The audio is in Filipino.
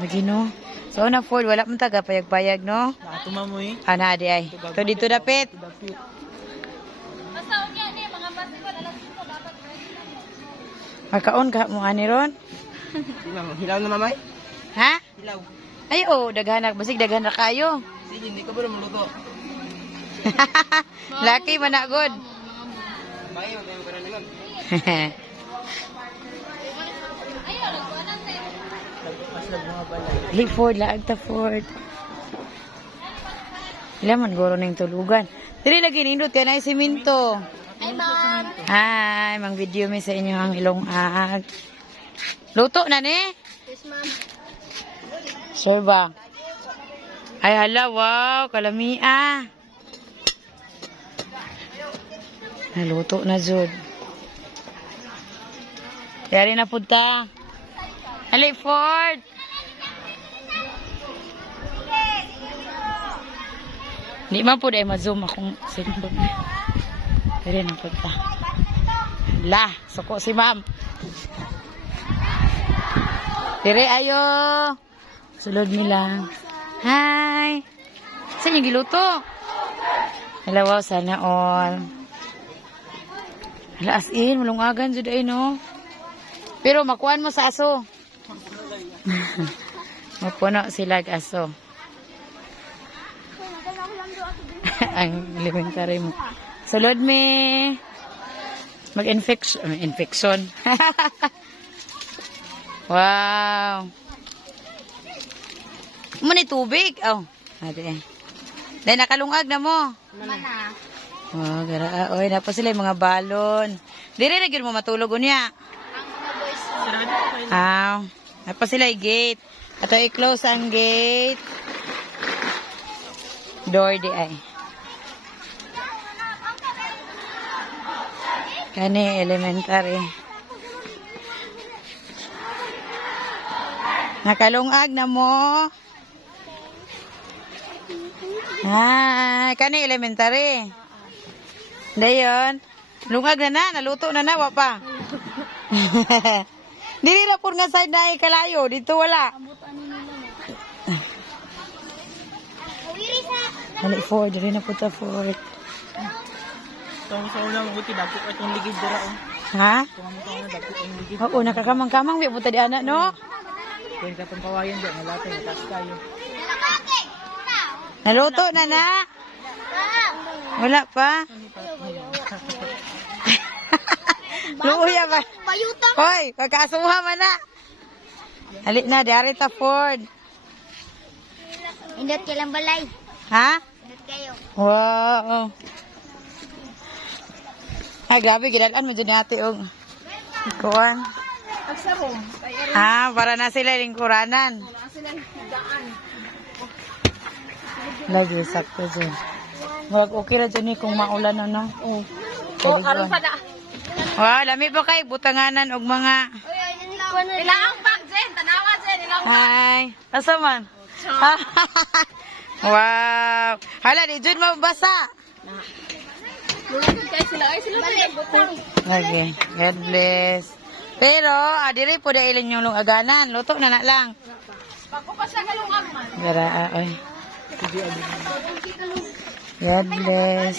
Lagi no. So na Ford, wala man taga payag-payag no. Natuma mo eh. Ana di ay. To dito dapit. Basta unya ni mga basketball alas 5 dapat ready. Makaon ka mo ani ron? Hilaw na mamay? Ha? Hilaw. Ay oh, daghanak basig daghanak kayo. Sige, hindi ka ba maluto? Laki man na good. Bayo, tayo ka na naman. Ayo nagkuanan tayo. Mas mga balay. Li Ford, laag ta Ford. Ila man guro ning tulugan. Dili lagi nindot kay na siminto. Hi ma'am. Hi, mang video mi sa inyo ang ilong ag. Luto na ni? Yes ma'am. Sure ba? Ay hala, wow, kalamia. Naluto na jud. Yari na punta. Ali Ford. Di man po dahil ma-zoom akong cellphone. Yari na punta. La, suko si ma'am. Dire ayo. Sulod nila. Hi. Saan yung giluto? Hello, wow, sana all. Hala, as in, malungagan dyan ay, no? Pero makuhaan mo sa aso. Mapuno sila aso. Ang elementary mo. Sulod me. Infection. Wow. Muna tubig. Oh. Ate. Dahil nakalungag na mo. Mana. Oh, gara. Oy, napa sila yung mga balon. Dire na gyud mo matulog unya. Ang mga boys. Napa sila yung gate. Ato i-close ang gate. Door di ay. Kani elementary. Nakalungag na mo. Kani elementary. Dayon. Lungag na, naluto na wa pa. Dili na pur nga side na kalayo, dito wala. Hali Ford, dili na puta Ford. Itong sa una, mabuti dako ka itong ligid dira. Ha? Itong na dako ang ligid. Oo, nakakamang-kamang, may puta di anak, no? Kaya ka itong kawayan dyan, nalatay, natas kayo. Naluto na na. Wala pa. Luya ba? Bayuta. Hoy, pagkasuha man na. Hali na, diari ta Ford. Indot kailang balay. Ha? Indot kayo. Wow. Ay, grabe, gilalaan mo dyan ate, og. Kuwan. Agsarong. Para na sila lingkuranan. Lagi, sakto dyan. Okay na dyan kung maulan na, no? Oo. Aron pa na. Wow, lami ba kayo? Butanganan og mga... Ilang bag, Jen. Tanawa, Jen. Ilang Hi. Asa man? Wow. Hala, di dyan mabasa. kayo sila. Ay, sila balik. Lagi. God bless. Pero, adiri po da ilan yung lungaganan. Luto na lang. Pagko pa siya kalungag man. Gara, ay. God bless.